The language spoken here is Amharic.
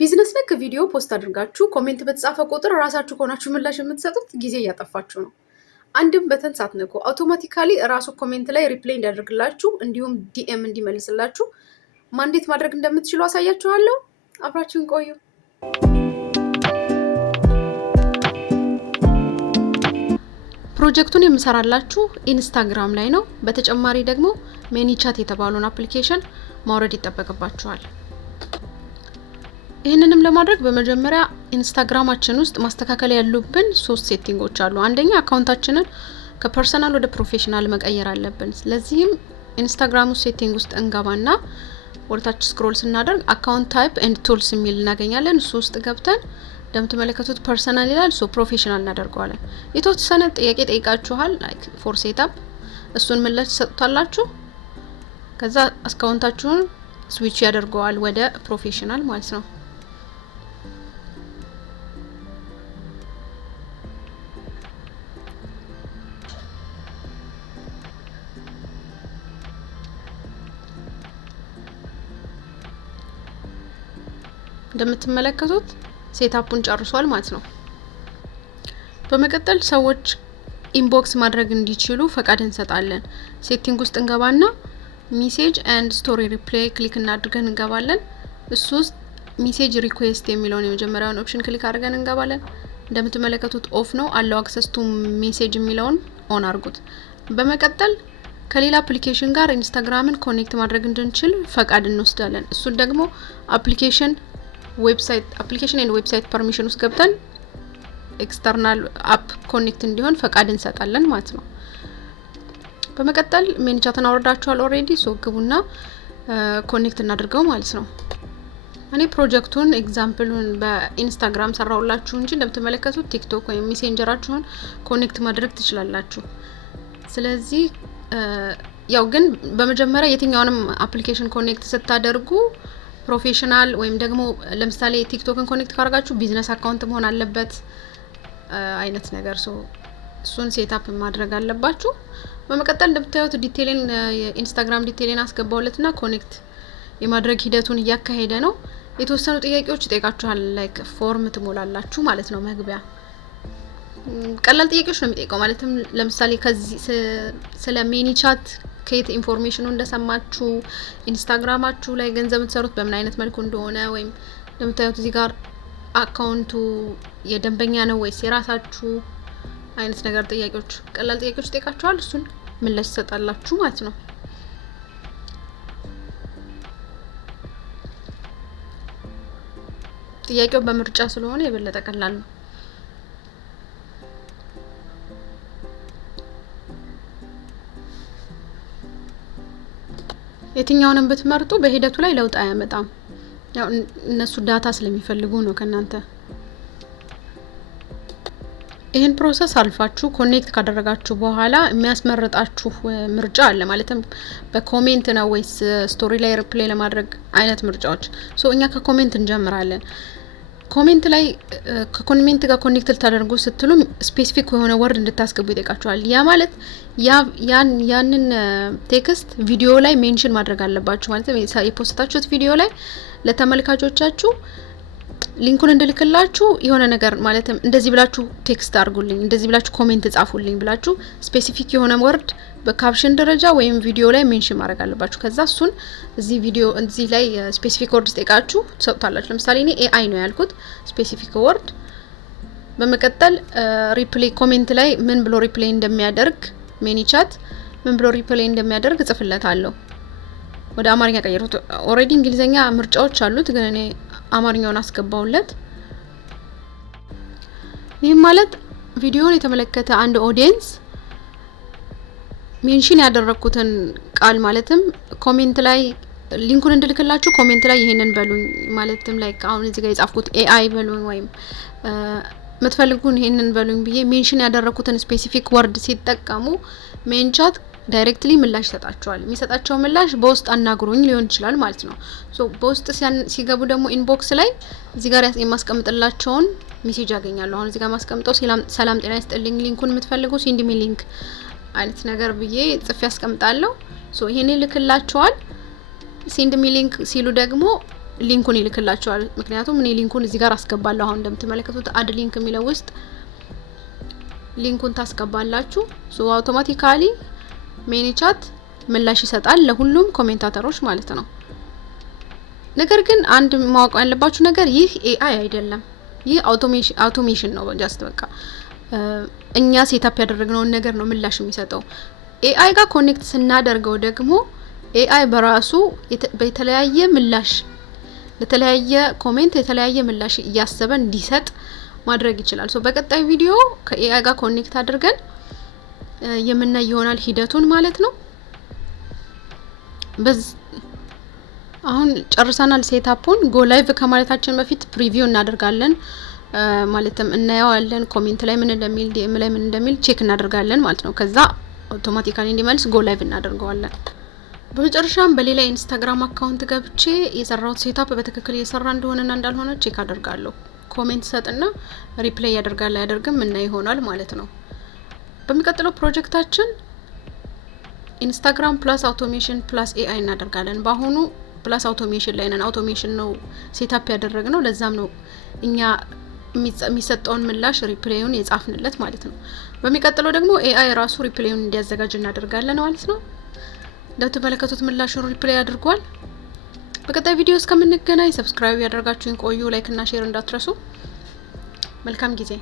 ቢዝነስ ነክ ቪዲዮ ፖስት አድርጋችሁ ኮሜንት በተጻፈ ቁጥር ራሳችሁ ከሆናችሁ ምላሽ የምትሰጡት ጊዜ እያጠፋችሁ ነው። አንድም በተን ሳትነኩ አውቶማቲካሊ ራሱ ኮሜንት ላይ ሪፕላይ እንዲያደርግላችሁ እንዲሁም ዲኤም እንዲመልስላችሁ ማንዴት ማድረግ እንደምትችሉ አሳያችኋለሁ። አብራችሁን ቆዩ። ፕሮጀክቱን የምሰራላችሁ ኢንስታግራም ላይ ነው። በተጨማሪ ደግሞ ሜኒቻት የተባለውን አፕሊኬሽን ማውረድ ይጠበቅባችኋል። ይህንንም ለማድረግ በመጀመሪያ ኢንስታግራማችን ውስጥ ማስተካከል ያሉብን 3 ሴቲንጎች አሉ። አንደኛ አካውንታችንን ከፐርሰናል ወደ ፕሮፌሽናል መቀየር አለብን። ስለዚህም ኢንስታግራም ሴቲንግ ውስጥ እንገባና ወደታች ስክሮል ስናደርግ አካውንት ታይፕ ኤንድ ቱልስ የሚል እናገኛለን። እሱ ውስጥ ገብተን እንደምትመለከቱት ፐርሰናል ይላል። ፕሮፌሽናል እናደርገዋለን። የተወሰነ ጥያቄ ጠይቃችኋል ላይክ ፎር ሴትአፕ፣ እሱን ምላሽ ትሰጡታላችሁ። ከዛ አካውንታችሁን ስዊች ያደርገዋል ወደ ፕሮፌሽናል ማለት ነው። እንደምትመለከቱት ሴትአፑን ጨርሷል ማለት ነው። በመቀጠል ሰዎች ኢንቦክስ ማድረግ እንዲችሉ ፈቃድ እንሰጣለን። ሴቲንግ ውስጥ እንገባና ሜሴጅ ኤንድ ስቶሪ ሪፕላይ ክሊክ እናድርገን እንገባለን። እሱ ውስጥ ሜሴጅ ሪኩዌስት የሚለውን የመጀመሪያውን ኦፕሽን ክሊክ አድርገን እንገባለን። እንደምትመለከቱት ኦፍ ነው። አለው አክሰስ ቱ ሜሴጅ የሚለውን ኦን አድርጉት። በመቀጠል ከሌላ አፕሊኬሽን ጋር ኢንስታግራምን ኮኔክት ማድረግ እንድንችል ፈቃድ እንወስዳለን። እሱን ደግሞ አፕሊኬሽን ኤንድ ዌብሳይት ፐርሚሽን ውስጥ ገብተን ኤክስተርናል አፕ ኮኔክት እንዲሆን ፈቃድ እንሰጣለን ማለት ነው። በመቀጠል ሜኒቻትን አወርዳችኋል ኦሬዲ። ግቡና ኮኔክት እናድርገው ማለት ነው። እኔ ፕሮጀክቱን ኤግዛምፕሉን በኢንስታግራም ሰራውላችሁ እንጂ እንደምትመለከቱት ቲክቶክ ወይም ሜሴንጀራችሁን ኮኔክት ማድረግ ትችላላችሁ። ስለዚህ ያው ግን በመጀመሪያ የትኛውንም አፕሊኬሽን ኮኔክት ስታደርጉ ፕሮፌሽናል ወይም ደግሞ ለምሳሌ ቲክቶክን ኮኔክት ካደረጋችሁ ቢዝነስ አካውንት መሆን አለበት አይነት ነገር እሱን ሴትአፕ ማድረግ አለባችሁ። በመቀጠል እንደምታዩት ዲቴይልን የኢንስታግራም ዲቴይልን አስገባውለትና ኮኔክት የማድረግ ሂደቱን እያካሄደ ነው። የተወሰኑ ጥያቄዎች ይጠይቃችኋል ላይክ ፎርም ትሞላላችሁ ማለት ነው። መግቢያ ቀላል ጥያቄዎች ነው የሚጠይቀው። ማለትም ለምሳሌ ከዚህ ስለ ሜኒቻት ከየት ኢንፎርሜሽኑ እንደሰማችሁ፣ ኢንስታግራማችሁ ላይ ገንዘብ የምትሰሩት በምን አይነት መልኩ እንደሆነ፣ ወይም እንደምታዩት እዚህ ጋር አካውንቱ የደንበኛ ነው ወይስ የራሳችሁ አይነት ነገር ጥያቄዎች፣ ቀላል ጥያቄዎች ይጠይቃችኋል። እሱን ምላሽ ትሰጣላችሁ ማለት ነው። ጥያቄው በምርጫ ስለሆነ የበለጠ ቀላል ነው። የትኛውንም ብትመርጡ በሂደቱ ላይ ለውጥ አያመጣም። ያው እነሱ ዳታ ስለሚፈልጉ ነው ከናንተ። ይሄን ፕሮሰስ አልፋችሁ ኮኔክት ካደረጋችሁ በኋላ የሚያስመርጣችሁ ምርጫ አለ። ማለትም በኮሜንት ነው ወይስ ስቶሪ ላይ ሪፕላይ ለማድረግ አይነት ምርጫዎች። እኛ ከኮሜንት እንጀምራለን። ኮሜንት ላይ ከኮሜንት ጋር ኮኔክት ልታደርጉ ስትሉ ስፔሲፊክ የሆነ ወርድ እንድታስገቡ ይጠይቃችኋል። ያ ማለት ያንን ቴክስት ቪዲዮ ላይ ሜንሽን ማድረግ አለባችሁ። ማለት የፖስታችሁት ቪዲዮ ላይ ለተመልካቾቻችሁ ሊንኩን እንድልክላችሁ የሆነ ነገር ማለትም እንደዚህ ብላችሁ ቴክስት አድርጉልኝ፣ እንደዚህ ብላችሁ ኮሜንት ጻፉልኝ ብላችሁ ስፔሲፊክ የሆነ ወርድ በካፕሽን ደረጃ ወይም ቪዲዮ ላይ ሜንሽን ማድረግ አለባችሁ። ከዛ እሱን እዚህ ላይ ስፔሲፊክ ወርድ ጠይቃችሁ ትሰጡታላችሁ። ለምሳሌ እኔ ኤአይ ነው ያልኩት ስፔሲፊክ ወርድ። በመቀጠል ሪፕላይ ኮሜንት ላይ ምን ብሎ ሪፕላይ እንደሚያደርግ ሜኒቻት ምን ብሎ ሪፕላይ እንደሚያደርግ ጽፍለታለሁ። ወደ አማርኛ ቀይሩት። ኦሬዲ እንግሊዘኛ ምርጫዎች አሉት፣ ግን እኔ አማርኛውን አስገባውለት። ይሄም ማለት ቪዲዮውን የተመለከተ አንድ ኦዲየንስ ሜንሽን ያደረኩትን ቃል ማለትም ኮሜንት ላይ ሊንኩን እንድልክላችሁ ኮሜንት ላይ ይሄንን በሉኝ፣ ማለትም ላይክ አሁን እዚህ ጋር የጻፍኩት ኤአይ በሉኝ ወይም መትፈልጉን ይሄንን በሉኝ ብዬ ሜንሽን ያደረኩትን ስፔሲፊክ ወርድ ሲጠቀሙ ሜኒቻት ዳይሬክትሊ ምላሽ ይሰጣቸዋል። የሚሰጣቸው ምላሽ በውስጥ አናግሩኝ ሊሆን ይችላል ማለት ነው። በውስጥ ሲገቡ ደግሞ ኢንቦክስ ላይ እዚህ ጋር የማስቀምጥላቸውን ሜሴጅ ያገኛሉ። አሁን እዚህ ጋር ማስቀምጠው ሰላም ጤና ይስጥልኝ፣ ሊንኩን የምትፈልጉ ሴንድ ሚ ሊንክ አይነት ነገር ብዬ ጽፌ ያስቀምጣለሁ። ይሄን ይልክላቸዋል። ሴንድ ሚ ሊንክ ሲሉ ደግሞ ሊንኩን ይልክላችኋል። ምክንያቱም እኔ ሊንኩን እዚህ ጋር አስገባለሁ። አሁን እንደምትመለከቱት አድ ሊንክ የሚለው ውስጥ ሊንኩን ታስገባላችሁ። ሶ አውቶማቲካሊ ሜኒቻት ምላሽ ይሰጣል ለሁሉም ኮሜንታተሮች ማለት ነው። ነገር ግን አንድ ማወቅ ያለባችሁ ነገር ይህ ኤአይ አይደለም። ይህ አውቶሜሽን ነው። ጀስት በቃ እኛ ሴታፕ ያደረግነውን ነገር ነው ምላሽ የሚሰጠው። ኤአይ ጋር ኮኔክት ስናደርገው ደግሞ ኤአይ በራሱ በተለያየ ምላሽ ለተለያየ ኮሜንት የተለያየ ምላሽ እያሰበ እንዲሰጥ ማድረግ ይችላል። ሶ በቀጣይ ቪዲዮ ከኤአይ ጋር ኮኔክት አድርገን የምናይ ይሆናል ሂደቱን ማለት ነው። አሁን ጨርሰናል ሴታፑን። ጎ ላይቭ ከማለታችን በፊት ፕሪቪው እናደርጋለን። ማለትም እናየዋለን ኮሜንት ላይ ምን እንደሚል ዲኤም ላይ ምን እንደሚል ቼክ እናደርጋለን ማለት ነው። ከዛ አውቶማቲካሊ እንዲመልስ ጎ ላይቭ እናደርገዋለን። በመጨረሻም በሌላ ኢንስታግራም አካውንት ገብቼ የሰራሁት ሴታፕ በትክክል እየሰራ እንደሆነና እንዳልሆነ ቼክ አደርጋለሁ። ኮሜንት ሰጥና ሪፕሌይ ያደርጋል አያደርግም እና ይሆናል ማለት ነው። በሚቀጥለው ፕሮጀክታችን ኢንስታግራም ፕላስ አውቶሜሽን ፕላስ ኤአይ እናደርጋለን። በአሁኑ ፕላስ አውቶሜሽን ላይ ነን። አውቶሜሽን ነው ሴታፕ ያደረግነው። ለዛም ነው እኛ የሚሰጠውን ምላሽ ሪፕሌዩን የጻፍንለት ማለት ነው። በሚቀጥለው ደግሞ ኤአይ ራሱ ሪፕሌዩን እንዲያዘጋጅ እናደርጋለን ማለት ነው። እንደምትመለከቱት ምላሹን ሪፕሌይ አድርጓል። በቀጣይ ቪዲዮ እስከምንገናኝ ሰብስክራይብ ያደርጋችሁን ቆዩ። ላይክ እና ሼር እንዳትረሱ። መልካም ጊዜ